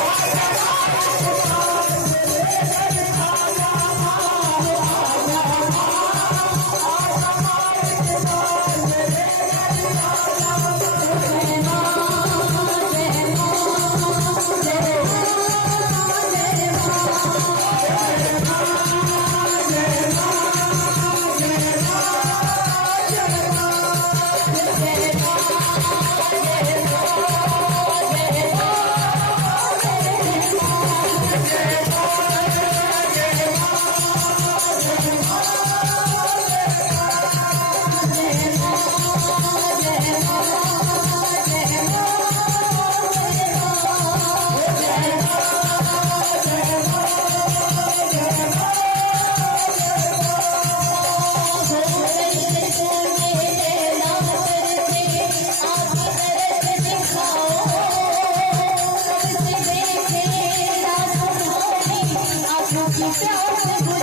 Fire! Até hoje,